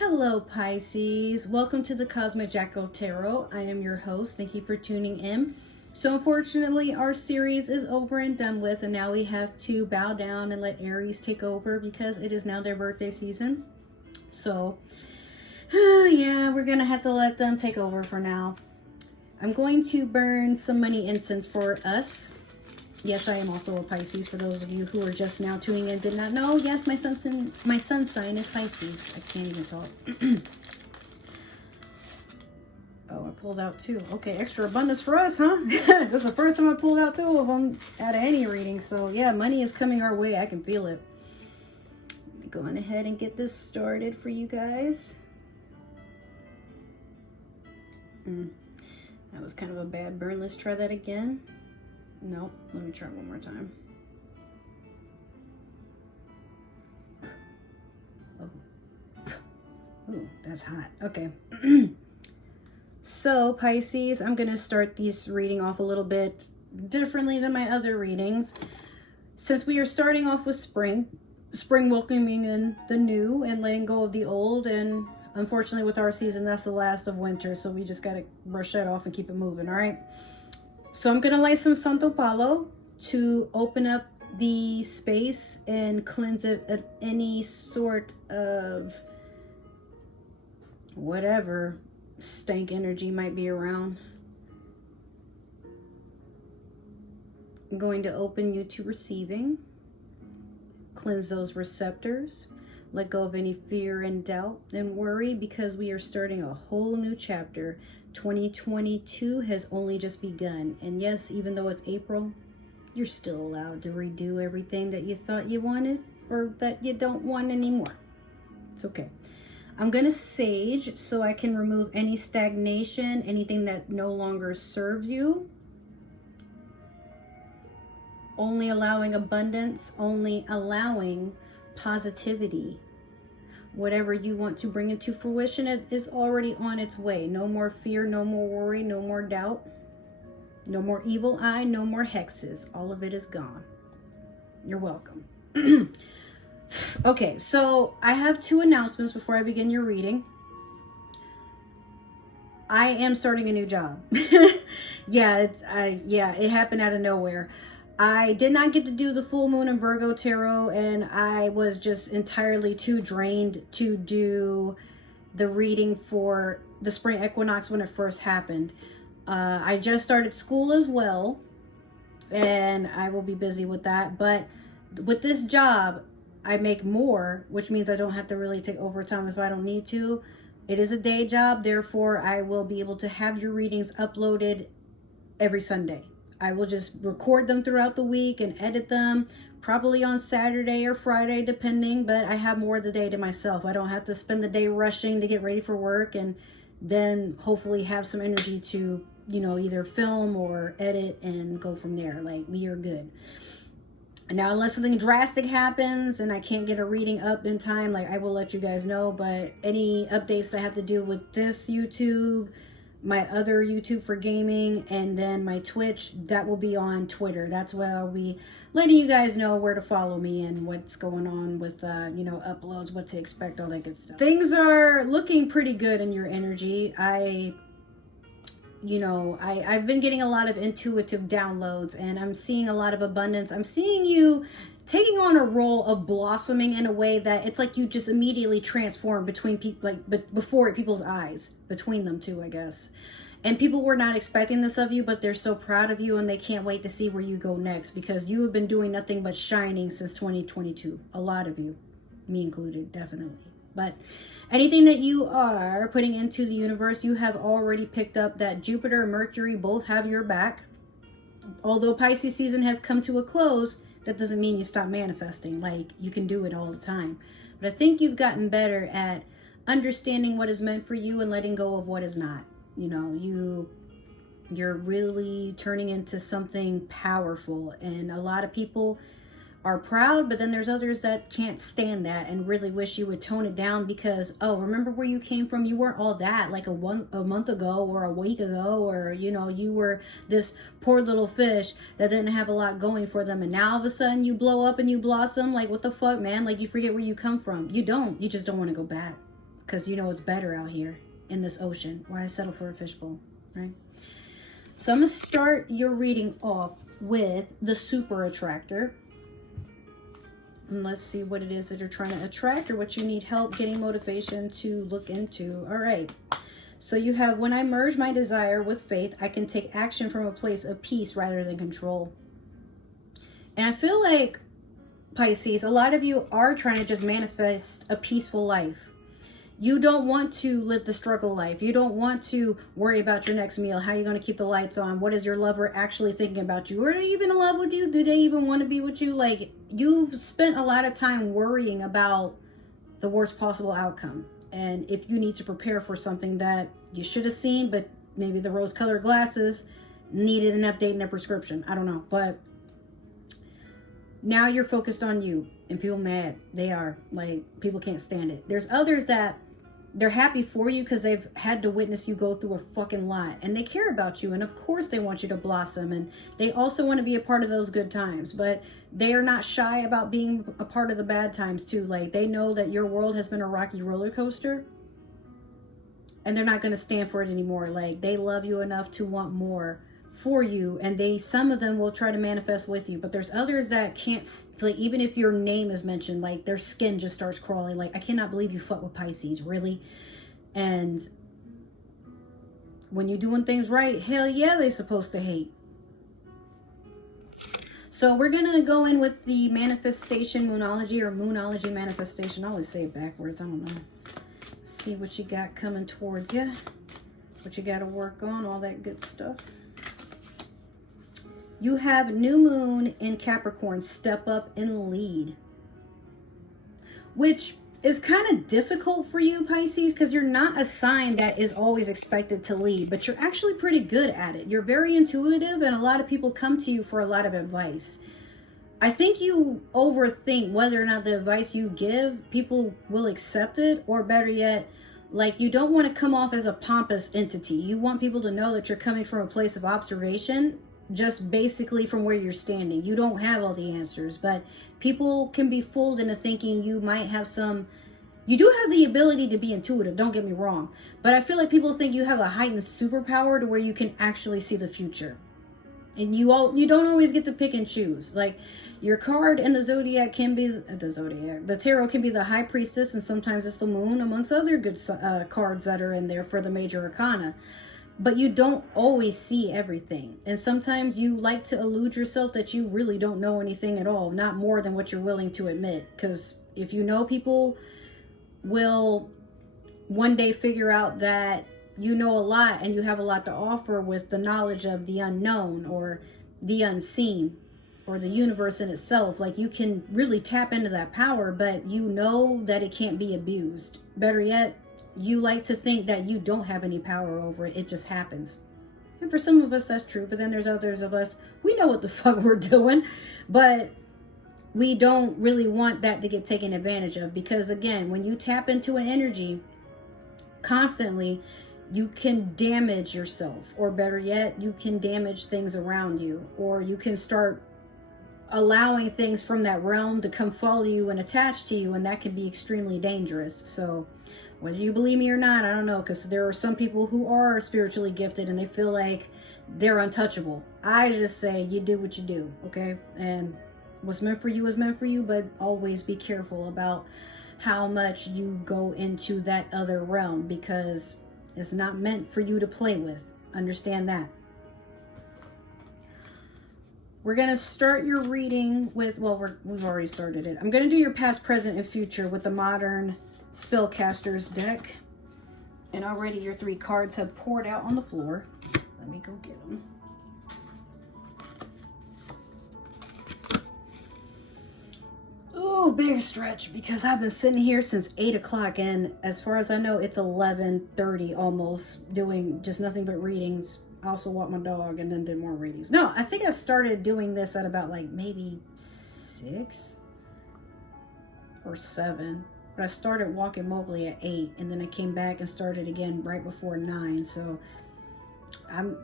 Hello Pisces, welcome to the Cosmic Jackal Tarot. I am your host. Thank you for tuning in. So unfortunately our series is over and done with, and now we have to bow down and let Aries take over because it is now their birthday season. So yeah, we're gonna have to let them take over for now. I'm going to burn some money incense for us. Yes, I am also a Pisces. For those of you who are just now tuning in, did not know. Yes, my sun sign is Pisces. I can't even talk. Oh, I pulled out two. Okay, extra abundance for us, huh? This is the first time I pulled out two of them out of any reading. So yeah, money is coming our way. I can feel it. Let me go on ahead and get this started for you guys. That was kind of a bad burn. Let's try that again. Nope, let me try one more time. Ooh, that's hot. Okay. So, Pisces, I'm going to start this reading off a little bit differently than my other readings. Since we are starting off with spring welcoming in the new and letting go of the old, and unfortunately with our season, that's the last of winter, so we just got to brush that off and keep it moving, all right? So I'm going to light some Santo Palo to open up the space and cleanse it of any sort of whatever stank energy might be around. I'm going to open you to receiving, cleanse those receptors, let go of any fear and doubt and worry, because we are starting a whole new chapter. 2022 has only just begun. And yes, even though it's April, you're still allowed to redo everything that you thought you wanted or that you don't want anymore. It's okay. I'm going to sage so I can remove any stagnation, anything that no longer serves you. Only allowing abundance, only allowing positivity. Whatever you want to bring into fruition, it is already on its way. No more fear, no more worry, no more doubt, no more evil eye, no more hexes. All of it is gone. You're welcome. Okay, so I have two announcements before I begin your reading. I am starting a new job. Yeah, it happened out of nowhere. I did not get to do the full moon in Virgo tarot, and I was just entirely too drained to do the reading for the spring equinox when it first happened. I just started school as well, and I will be busy with that. But with this job, I make more, which means I don't have to really take overtime if I don't need to. It is a day job, therefore I will be able to have your readings uploaded every Sunday. I will just record them throughout the week and edit them, probably on Saturday or Friday, depending, but I have more of the day to myself. I don't have to spend the day rushing to get ready for work and then hopefully have some energy to, either film or edit and go from there. Like, we are good. Now, unless something drastic happens and I can't get a reading up in time, like, I will let you guys know, but any updates that have to do with this YouTube, my other YouTube for gaming, and then my Twitch, that will be on Twitter. That's where I'll be letting you guys know where to follow me and what's going on with, uploads, what to expect, all that good stuff. Things are looking pretty good in your energy. I've been getting a lot of intuitive downloads, and I'm seeing a lot of abundance. I'm seeing you taking on a role of blossoming in a way that it's like you just immediately transform between people, but before people's eyes, between them two, I guess. And people were not expecting this of you, but they're so proud of you, and they can't wait to see where you go next, because you have been doing nothing but shining since 2022. A lot of you, me included, definitely. But anything that you are putting into the universe, you have already picked up that Jupiter and Mercury both have your back. Although Pisces season has come to a close, that doesn't mean you stop manifesting. Like, you can do it all the time. But I think you've gotten better at understanding what is meant for you and letting go of what is not. You're really turning into something powerful. And a lot of people are proud, but then there's others that can't stand that and really wish you would tone it down because, oh, remember where you came from? You weren't all that like a month ago or a week ago, or, you were this poor little fish that didn't have a lot going for them. And now all of a sudden you blow up and you blossom. Like, what the fuck, man? Like, you forget where you come from. You don't. You just don't want to go back. because you know it's better out here in this ocean. Why settle for a fishbowl, right? So I'm going to start your reading off with the Super Attractor. And let's see what it is that you're trying to attract or what you need help getting motivation to look into. All right. So you have, when I merge my desire with faith, I can take action from a place of peace rather than control. And I feel like, Pisces, a lot of you are trying to just manifest a peaceful life. You don't want to live the struggle life. You don't want to worry about your next meal. How are you going to keep the lights on? What is your lover actually thinking about you? Are they even in love with you? Do they even want to be with you? Like, you've spent a lot of time worrying about the worst possible outcome. And if you need to prepare for something that you should have seen, but maybe the rose-colored glasses needed an update in their prescription. I don't know. But now you're focused on you. And people mad. They are. Like, people can't stand it. There's others that they're happy for you because they've had to witness you go through a fucking lot. And they care about you. And of course they want you to blossom. And they also want to be a part of those good times. But they are not shy about being a part of the bad times too. Like, they know that your world has been a rocky roller coaster. And they're not going to stand for it anymore. Like, they love you enough to want more for you, and some of them will try to manifest with you, but there's others that can't, like, even if your name is mentioned, like, their skin just starts crawling. Like, I cannot believe you fuck with Pisces, really? And when you're doing things right, hell yeah, they're supposed to hate. So we're gonna go in with the manifestation moonology, or moonology manifestation. I always say it backwards, I don't know. See what you got coming towards you, what you got to work on, all that good stuff. You have new moon in Capricorn, step up and lead. Which is kind of difficult for you, Pisces, because you're not a sign that is always expected to lead, but you're actually pretty good at it. You're very intuitive, and a lot of people come to you for a lot of advice. I think you overthink whether or not the advice you give, people will accept it, or better yet, like, you don't want to come off as a pompous entity. You want people to know that you're coming from a place of observation, just basically from where you're standing. You don't have all the answers, but people can be fooled into thinking you might have some, you do have the ability to be intuitive, don't get me wrong, but I feel like people think you have a heightened superpower to where you can actually see the future. And you don't always get to pick and choose. Like, your card in the zodiac can be the tarot can be the high priestess, and sometimes it's the moon, amongst other good cards that are in there for the major arcana. But you don't always see everything. And sometimes you like to elude yourself that you really don't know anything at all. Not more than what you're willing to admit. Because if you know, people will one day figure out that you know a lot and you have a lot to offer with the knowledge of the unknown or the unseen or the universe in itself. Like, you can really tap into that power, but you know that it can't be abused. Better yet, you like to think that you don't have any power over it. It just happens. And for some of us, that's true. But then there's others of us, we know what the fuck we're doing. But we don't really want that to get taken advantage of. Because, again, when you tap into an energy constantly, you can damage yourself. Or better yet, you can damage things around you. Or you can start allowing things from that realm to come follow you and attach to you. And that can be extremely dangerous. So whether you believe me or not, I don't know, because there are some people who are spiritually gifted and they feel like they're untouchable. I just say you do what you do, okay? And what's meant for you is meant for you, but always be careful about how much you go into that other realm, because it's not meant for you to play with. Understand that. We're going to start your reading with, well, we've already started it. I'm going to do your past, present, and future with the modern Spellcaster's deck. And already your 3 cards have poured out on the floor. Let me go get them. Ooh, big stretch, because I've been sitting here since 8 o'clock, and as far as I know, it's 11:30 almost, doing just nothing but readings. I also walked my dog and then did more readings. No, I think I started doing this at about like maybe 6 or 7. But I started walking Mowgli at 8, and then I came back and started again right before 9. So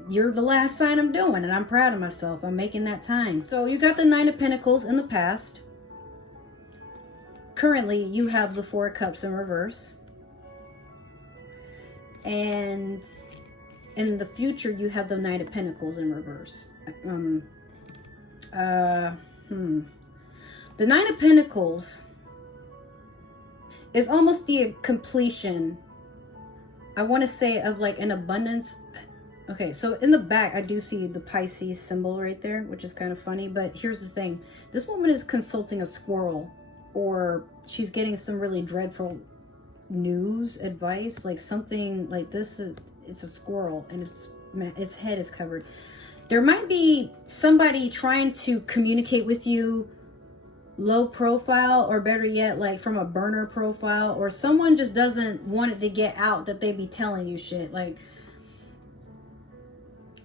you're the last sign I'm doing, and I'm proud of myself. I'm making that time. So you got the Knight of Pentacles in the past. Currently, you have the 4 of Cups in reverse. And in the future, you have the Knight of Pentacles in reverse. The Knight of Pentacles is almost the completion, I want to say, of like an abundance. Okay, so in the back, I do see the Pisces symbol right there, which is kind of funny. But here's the thing. This woman is consulting a squirrel, or she's getting some really dreadful news, advice, like something like this. It's a squirrel, and its head is covered. There might be somebody trying to communicate with you low profile, or better yet, like from a burner profile, or someone just doesn't want it to get out that they be telling you shit. Like,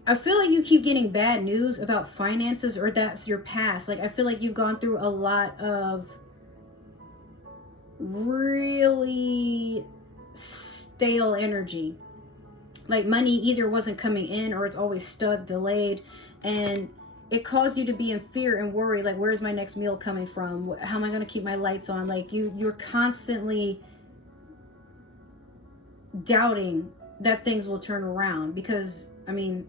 I feel like you keep getting bad news about finances, or that's your past. Like, I feel like you've gone through a lot of really stale energy. Like, money either wasn't coming in, or it's always stuck, delayed, and it caused you to be in fear and worry. Like, where's my next meal coming from? How am I going to keep my lights on? Like, you're constantly doubting that things will turn around, because, I mean,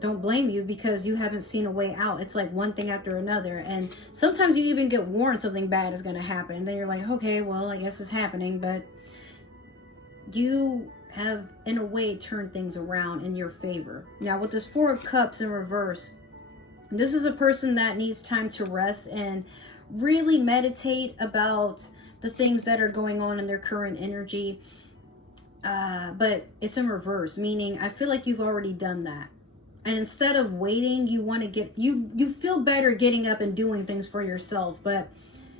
don't blame you, because you haven't seen a way out. It's like one thing after another, and sometimes you even get warned something bad is going to happen, and then you're like, okay, well, I guess it's happening. But you have, in a way, turned things around in your favor. Now, with this Four of Cups in reverse, this is a person that needs time to rest and really meditate about the things that are going on in their current energy. But it's in reverse, meaning I feel like you've already done that. And instead of waiting, you want to get, you feel better getting up and doing things for yourself. But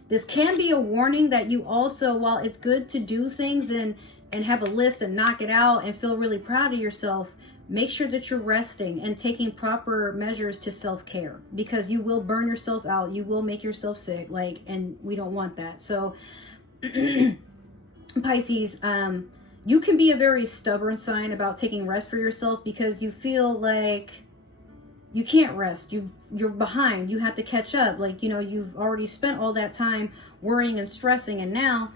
this can be a warning that you also, while it's good to do things and have a list and knock it out and feel really proud of yourself, make sure that you're resting and taking proper measures to self-care, because you will burn yourself out. You will make yourself sick, like, and we don't want that. So Pisces, you can be a very stubborn sign about taking rest for yourself, because you feel like you can't rest. You're behind. You have to catch up. Like, you know, you've already spent all that time worrying and stressing, and now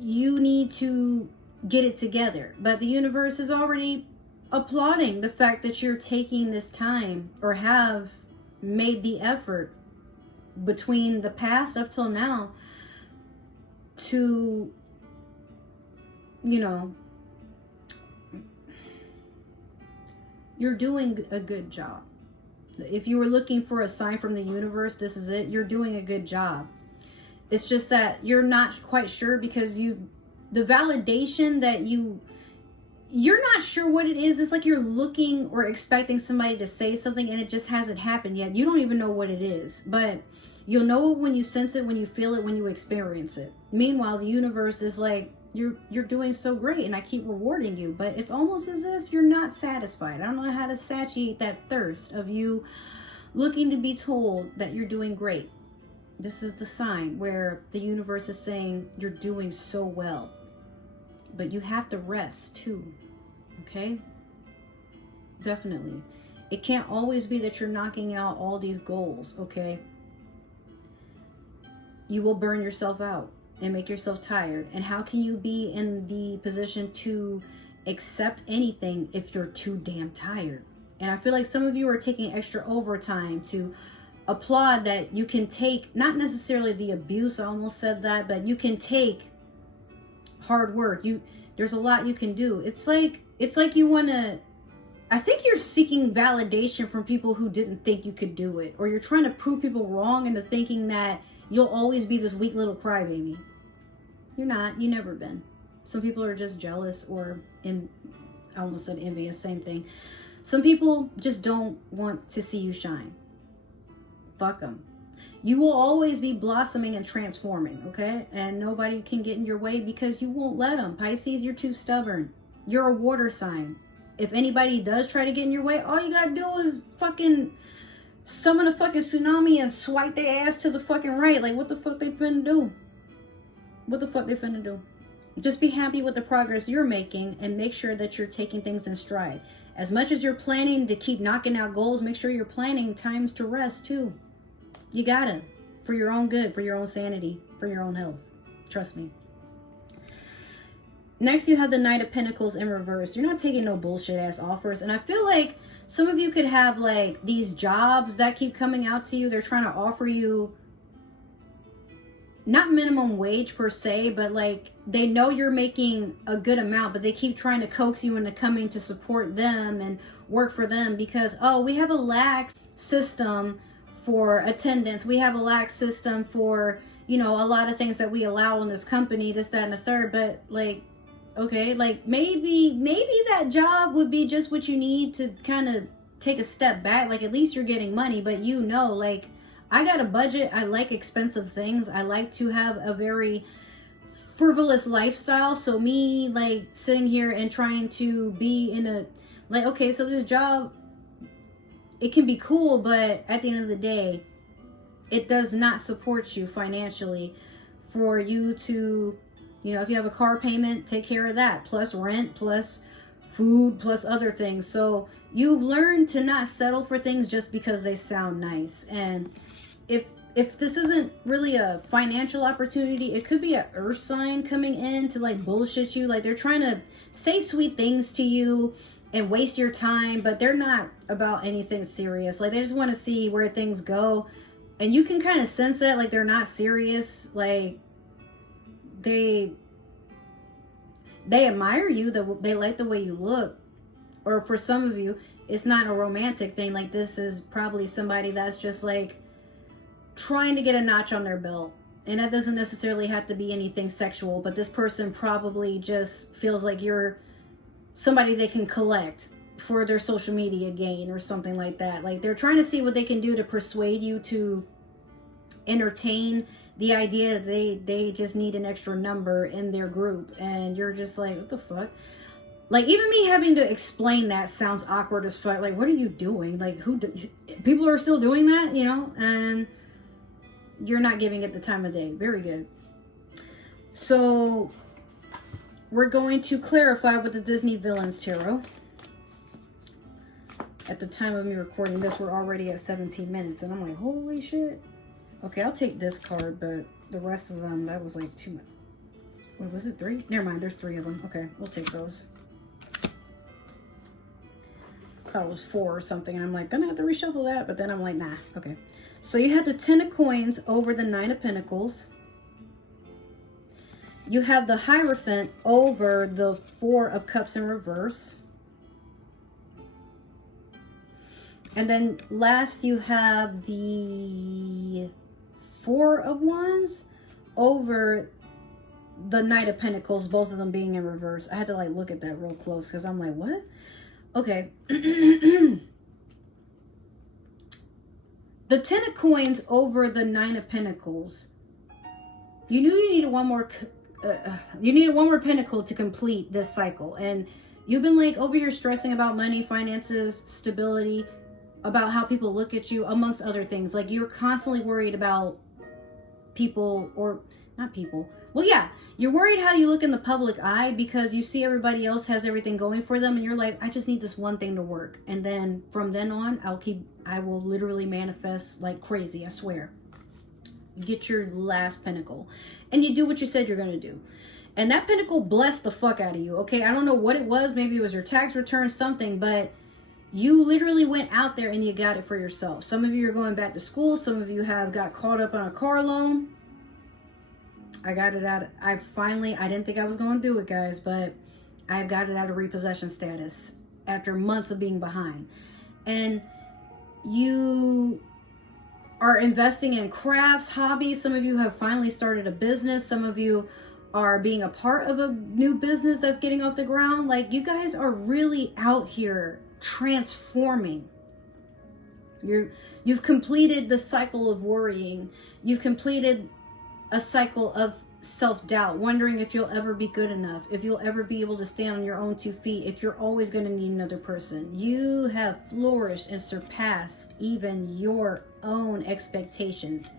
you need to get it together. But the universe is already applauding the fact that you're taking this time, or have made the effort between the past up till now to, you know, you're doing a good job. If you were looking for a sign from the universe, this is it. You're doing a good job. It's just that you're not quite sure, because the validation that you're not sure what it is. It's like you're looking or expecting somebody to say something, and it just hasn't happened yet. You don't even know what it is, but you'll know it when you sense it, when you feel it, when you experience it. Meanwhile, the universe is like, you're doing so great, and I keep rewarding you, but it's almost as if you're not satisfied. I don't know how to satiate that thirst of you looking to be told that you're doing great. This is the sign where the universe is saying you're doing so well. But you have to rest too, okay? Definitely. It can't always be that you're knocking out all these goals, okay? You will burn yourself out and make yourself tired. And how can you be in the position to accept anything if you're too damn tired? And I feel like some of you are taking extra overtime to applaud that you can take, not necessarily the abuse, I almost said that, but you can take hard work. There's a lot you can do. It's like you want to, I think you're seeking validation from people who didn't think you could do it, or you're trying to prove people wrong into thinking that you'll always be this weak little crybaby. You're not. You never been. Some people are just jealous, or I almost said envious, same thing. Some people just don't want to see you shine. Fuck them. You will always be blossoming and transforming, okay? And nobody can get in your way, because you won't let them. Pisces, you're too stubborn. You're a water sign. If anybody does try to get in your way, all you gotta do is fucking summon a fucking tsunami and swipe their ass to the fucking right. Like, what the fuck they finna do? What the fuck they finna do? Just be happy with the progress you're making, and make sure that you're taking things in stride. As much as you're planning to keep knocking out goals, make sure you're planning times to rest too. You gotta, for your own good, for your own sanity, for your own health. Trust me. Next, you have the Knight of Pentacles in reverse. You're not taking no bullshit ass offers. And I feel like some of you could have like these jobs that keep coming out to you. They're trying to offer you not minimum wage per se, but like they know you're making a good amount, but they keep trying to coax you into coming to support them and work for them because, oh, we have a lax system for attendance. We have a lax system for, you know, a lot of things that we allow in this company, this, that, and the third. But like, okay, like maybe that job would be just what you need to kind of take a step back. Like at least you're getting money, but you know, like I got a budget. I like expensive things. I like to have a very frivolous lifestyle. So me like sitting here and trying to be in a, like, okay, so this job, it can be cool, but at the end of the day, it does not support you financially for you to, you know, if you have a car payment, take care of that, plus rent, plus food, plus other things. So you've learned to not settle for things just because they sound nice. And if this isn't really a financial opportunity, it could be an earth sign coming in to like bullshit you. Like they're trying to say sweet things to you and waste your time, but they're not about anything serious. Like they just want to see where things go. And you can kind of sense that, like they're not serious. Like they admire you, they like the way you look. Or for some of you, it's not a romantic thing. Like this is probably somebody that's just like trying to get a notch on their belt. And that doesn't necessarily have to be anything sexual, but this person probably just feels like you're somebody they can collect for their social media gain or something like that. Like they're trying to see what they can do to persuade you to entertain the idea that they just need an extra number in their group. And you're just like, what the fuck? Like even me having to explain that sounds awkward as fuck. Like, what are you doing? Like people are still doing that, you know? And you're not giving it the time of day. Very good. So we're going to clarify with the Disney Villains Tarot. At the time of me recording this, we're already at 17 minutes. And I'm like, holy shit. Okay, I'll take this card, but the rest of them, that was like too much. Wait, was it 3? Never mind, there's 3 of them. Okay, we'll take those. I thought it was 4 or something. And I'm like, gonna have to reshuffle that. But then I'm like, nah, okay. So you have the 10 of Coins over the 9 of Pentacles. You have the Hierophant over the 4 of Cups in reverse. And then last you have the 4 of Wands over the Knight of Pentacles, both of them being in reverse. I had to like look at that real close because I'm like, what? Okay. The 10 of Coins over the 9 of Pentacles. You knew you needed one more. You needed one more pentacle to complete this cycle, and you've been like over here stressing about money, finances, stability, about how people look at you, amongst other things. Like you're constantly worried about people, or not people. Well, yeah, you're worried how you look in the public eye because you see everybody else has everything going for them, and you're like, I just need this one thing to work, and then from then on, I will literally manifest like crazy. I swear. You get your last pentacle, and you do what you said you're gonna do, and that pentacle blessed the fuck out of you. Okay, I don't know what it was. Maybe it was your tax return, something, but you literally went out there and you got it for yourself. Some of you are going back to school. Some of you have got caught up on a car loan. I got it out. I didn't think I was going to do it, guys, but I've got it out of repossession status after months of being behind. And you are investing in crafts, hobbies. Some of you have finally started a business. Some of you are being a part of a new business that's getting off the ground. Like you guys are really out here transforming. You've completed the cycle of worrying. You've completed a cycle of self-doubt, wondering if you'll ever be good enough, if you'll ever be able to stand on your own 2 feet, if you're always going to need another person. You have flourished and surpassed even your own expectations.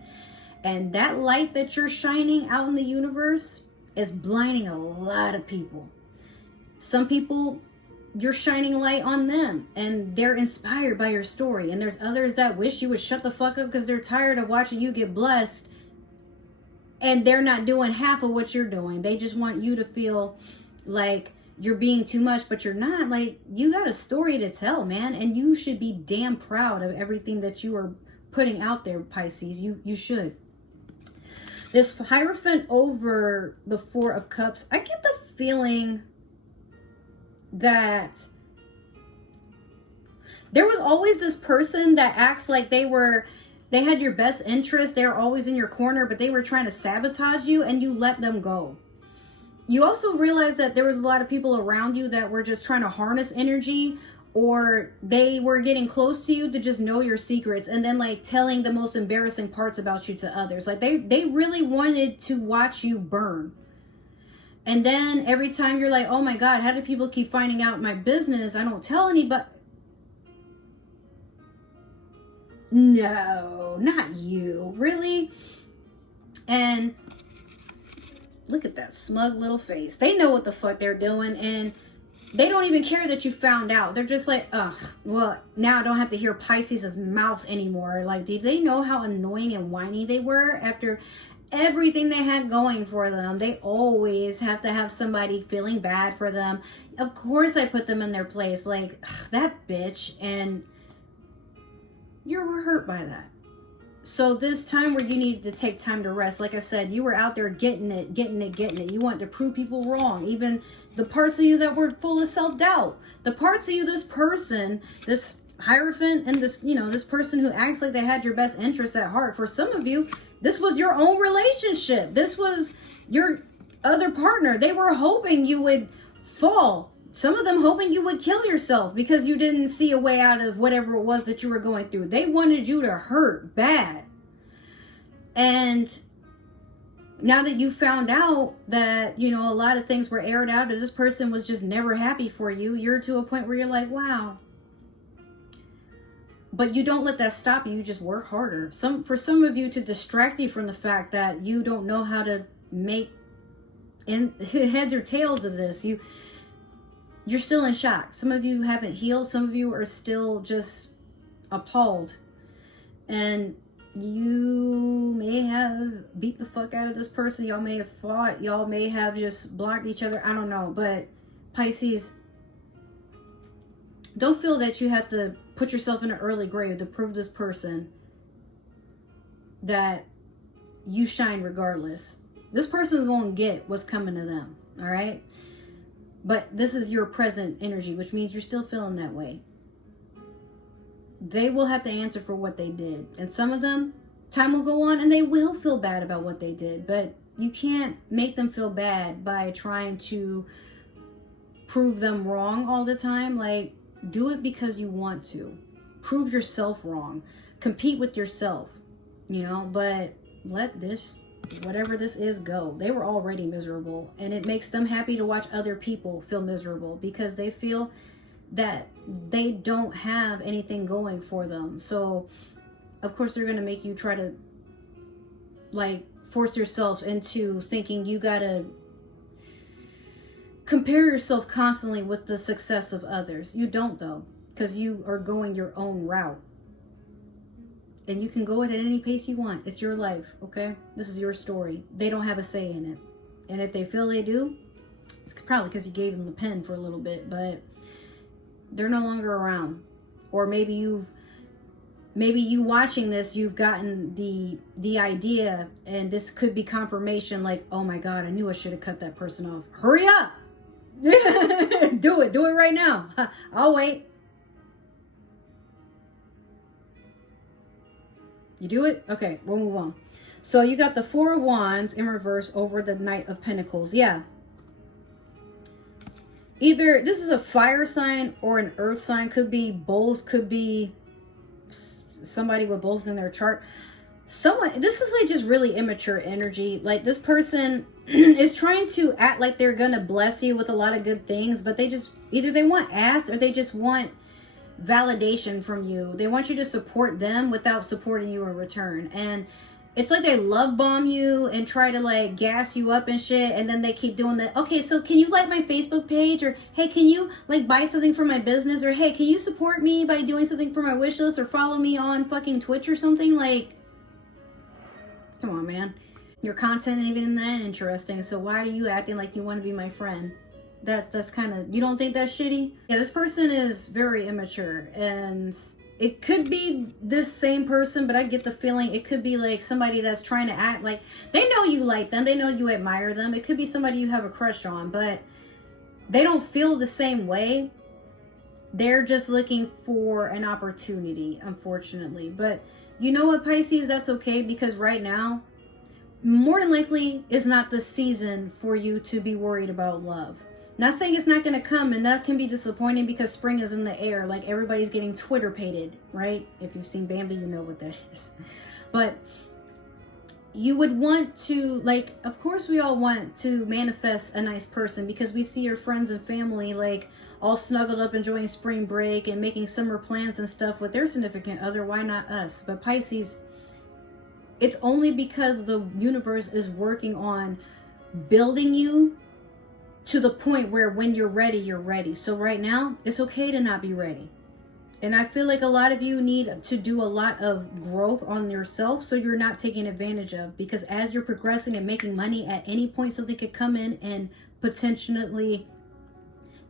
And that light that you're shining out in the universe is blinding a lot of people. Some people, you're shining light on them and they're inspired by your story. And there's others that wish you would shut the fuck up because they're tired of watching you get blessed. And they're not doing half of what you're doing. They just want you to feel like you're being too much, but you're not. Like, you got a story to tell, man, and you should be damn proud of everything that you are putting out there, Pisces. You should. This Hierophant over the Four of Cups, I get the feeling that there was always this person that acts like they had your best interest. They're always in your corner, but they were trying to sabotage you, and you let them go. You also realize that there was a lot of people around you that were just trying to harness energy, or they were getting close to you to just know your secrets, and then like telling the most embarrassing parts about you to others. Like they really wanted to watch you burn. And then every time you're like, oh my God, how do people keep finding out my business? I don't tell anybody. No, not you. Really? And look at that smug little face. They know what the fuck they're doing, and they don't even care that you found out. They're just like, ugh, well, now I don't have to hear Pisces' mouth anymore. Like, do they know how annoying and whiny they were after everything they had going for them? They always have to have somebody feeling bad for them. Of course I put them in their place. Like, ugh, that bitch. And you were hurt by that. So this time where you needed to take time to rest, like I said, you were out there getting it. You wanted to prove people wrong. Even the parts of you that were full of self-doubt. The parts of you, this person, this Hierophant, and this, you know, this person who acts like they had your best interests at heart. For some of you, this was your own relationship. This was your other partner. They were hoping you would fall. Some of them hoping you would kill yourself because you didn't see a way out of whatever it was that you were going through. They wanted you to hurt bad. And now that you found out that, you know, a lot of things were aired out, and this person was just never happy for you, you're to a point where you're like, wow. But you don't let that stop you. You just work harder. For some of you, to distract you from the fact that you don't know how to make heads or tails of this. You're still in shock. Some of you haven't healed. Some of you are still just appalled. And you may have beat the fuck out of this person. Y'all may have fought. Y'all may have just blocked each other. I don't know. But Pisces, don't feel that you have to put yourself in an early grave to prove this person that you shine regardless. This person's going to get what's coming to them. All right? But this is your present energy, which means you're still feeling that way. They will have to answer for what they did. And some of them, time will go on and they will feel bad about what they did. But you can't make them feel bad by trying to prove them wrong all the time. Like, do it because you want to. Prove yourself wrong. Compete with yourself, you know, but let this, whatever this is, go. They were already miserable, and it makes them happy to watch other people feel miserable because they feel that they don't have anything going for them. So of course they're going to make you try to like force yourself into thinking you got to compare yourself constantly with the success of others. You don't, though, because you are going your own route. And you can go it at any pace you want. It's your life, okay? This is your story. They don't have a say in it. And if they feel they do, it's probably because you gave them the pen for a little bit, but they're no longer around. Or maybe you watching this, you've gotten the idea, and this could be confirmation, like, oh my God, I knew I should have cut that person off. Hurry up! Do it right now. I'll wait. You do it? Okay, we'll move on. So you got the Four of Wands in reverse over the Knight of Pentacles. Yeah. Either this is a fire sign or an earth sign. Could be both. Could be somebody with both in their chart. This is like just really immature energy. Like, this person is trying to act like they're gonna bless you with a lot of good things, but they just, either they want ass or they just want validation from you. They want you to support them without supporting you in return. And it's like they love bomb you and try to like gas you up and shit, and then they keep doing that. Okay, so can you like my Facebook page? Or hey, can you like buy something for my business? Or hey, can you support me by doing something for my wish list? Or follow me on fucking Twitch or something? Like, come on, man. Your content ain't even that interesting, so why are you acting like you want to be my friend? That's kind of, you don't think that's shitty? Yeah, this person is very immature, and it could be this same person, but I get the feeling it could be like somebody that's trying to act like they know you like them, they know you admire them. It could be somebody you have a crush on, but they don't feel the same way. They're just looking for an opportunity, unfortunately. But you know what, Pisces, that's okay, because right now, more than likely, is not the season for you to be worried about love. Not saying it's not going to come, and that can be disappointing because spring is in the air. Like, everybody's getting Twitter-pated, right? If you've seen Bambi, you know what that is. But you would want to, like, of course we all want to manifest a nice person because we see your friends and family, like, all snuggled up enjoying spring break and making summer plans and stuff with their significant other. Why not us? But Pisces, it's only because the universe is working on building you to the point where when you're ready, you're ready. So right now, it's okay to not be ready. And I feel like a lot of you need to do a lot of growth on yourself so you're not taken advantage of. Because as you're progressing and making money, at any point something could come in and potentially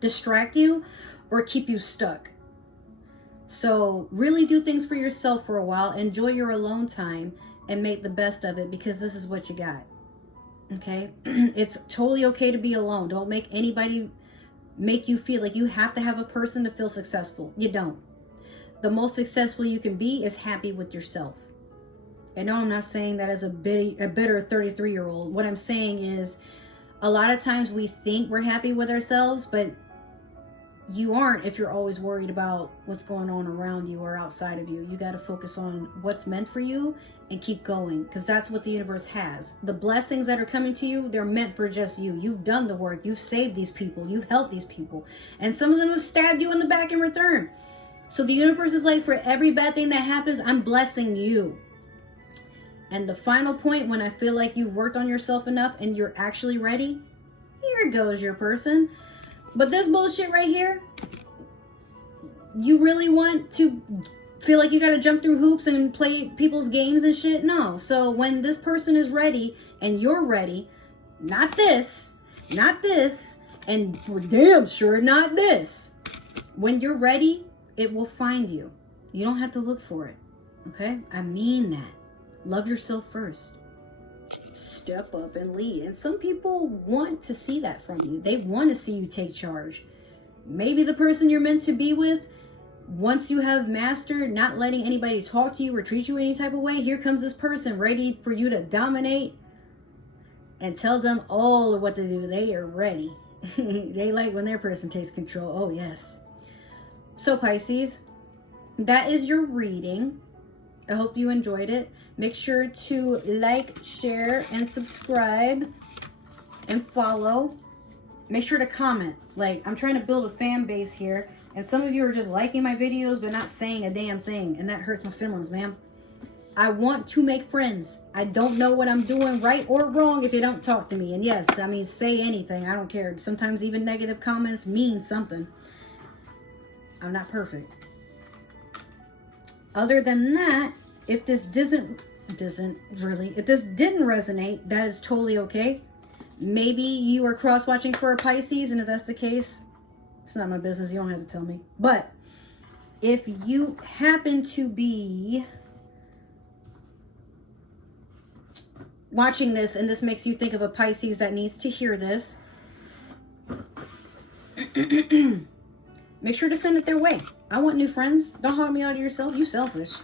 distract you or keep you stuck. So really do things for yourself for a while. Enjoy your alone time and make the best of it, because this is what you got. Okay? It's totally okay to be alone. Don't make anybody make you feel like you have to have a person to feel successful. You don't. The most successful you can be is happy with yourself. And no, I'm not saying that as a bitter 33-year-old. What I'm saying is, a lot of times we think we're happy with ourselves, but you aren't if you're always worried about what's going on around you or outside of you. You got to focus on what's meant for you and keep going, because that's what the universe has. The blessings that are coming to you, they're meant for just you. You've done the work. You've saved these people. You've helped these people. And some of them have stabbed you in the back in return. So the universe is like, for every bad thing that happens, I'm blessing you. And the final point, when I feel like you've worked on yourself enough and you're actually ready, here goes your person. But this bullshit right here, you really want to feel like you got to jump through hoops and play people's games and shit? No. So when this person is ready and you're ready, not this, and for damn sure not this. When you're ready, it will find you. You don't have to look for it. Okay? I mean that. Love yourself first. Step up and lead. And some people want to see that from you. They want to see you take charge. Maybe the person you're meant to be with, once you have mastered not letting anybody talk to you or treat you any type of way, here comes this person ready for you to dominate and tell them all of what to do. They are ready. They like when their person takes control. Oh, yes. So, Pisces, that is your reading. I hope you enjoyed it. Make sure to like, share, and subscribe, and follow. Make sure to comment. Like, I'm trying to build a fan base here, and some of you are just liking my videos but not saying a damn thing, and that hurts my feelings, man. I want to make friends. I don't know what I'm doing right or wrong if you don't talk to me. And yes, I mean, say anything. I don't care. Sometimes even negative comments mean something. I'm not perfect. Other than that, if this didn't resonate, that is totally okay. Maybe you are cross-watching for a Pisces, and if that's the case, it's not my business. You don't have to tell me. But if you happen to be watching this and this makes you think of a Pisces that needs to hear this, make sure to send it their way. I want new friends. Don't hog me out of yourself. You selfish.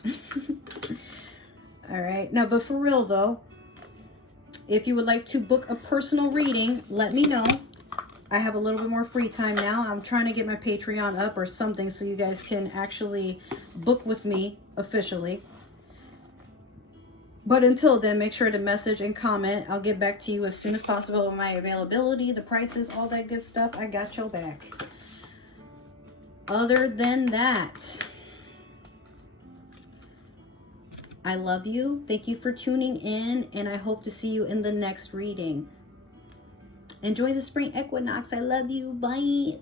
All right. Now, but for real, though, if you would like to book a personal reading, let me know. I have a little bit more free time now. I'm trying to get my Patreon up or something so you guys can actually book with me officially. But until then, make sure to message and comment. I'll get back to you as soon as possible with my availability, the prices, all that good stuff. I got your back. Other than that, I love you. Thank you for tuning in, and I hope to see you in the next reading. Enjoy the spring equinox. I love you. Bye.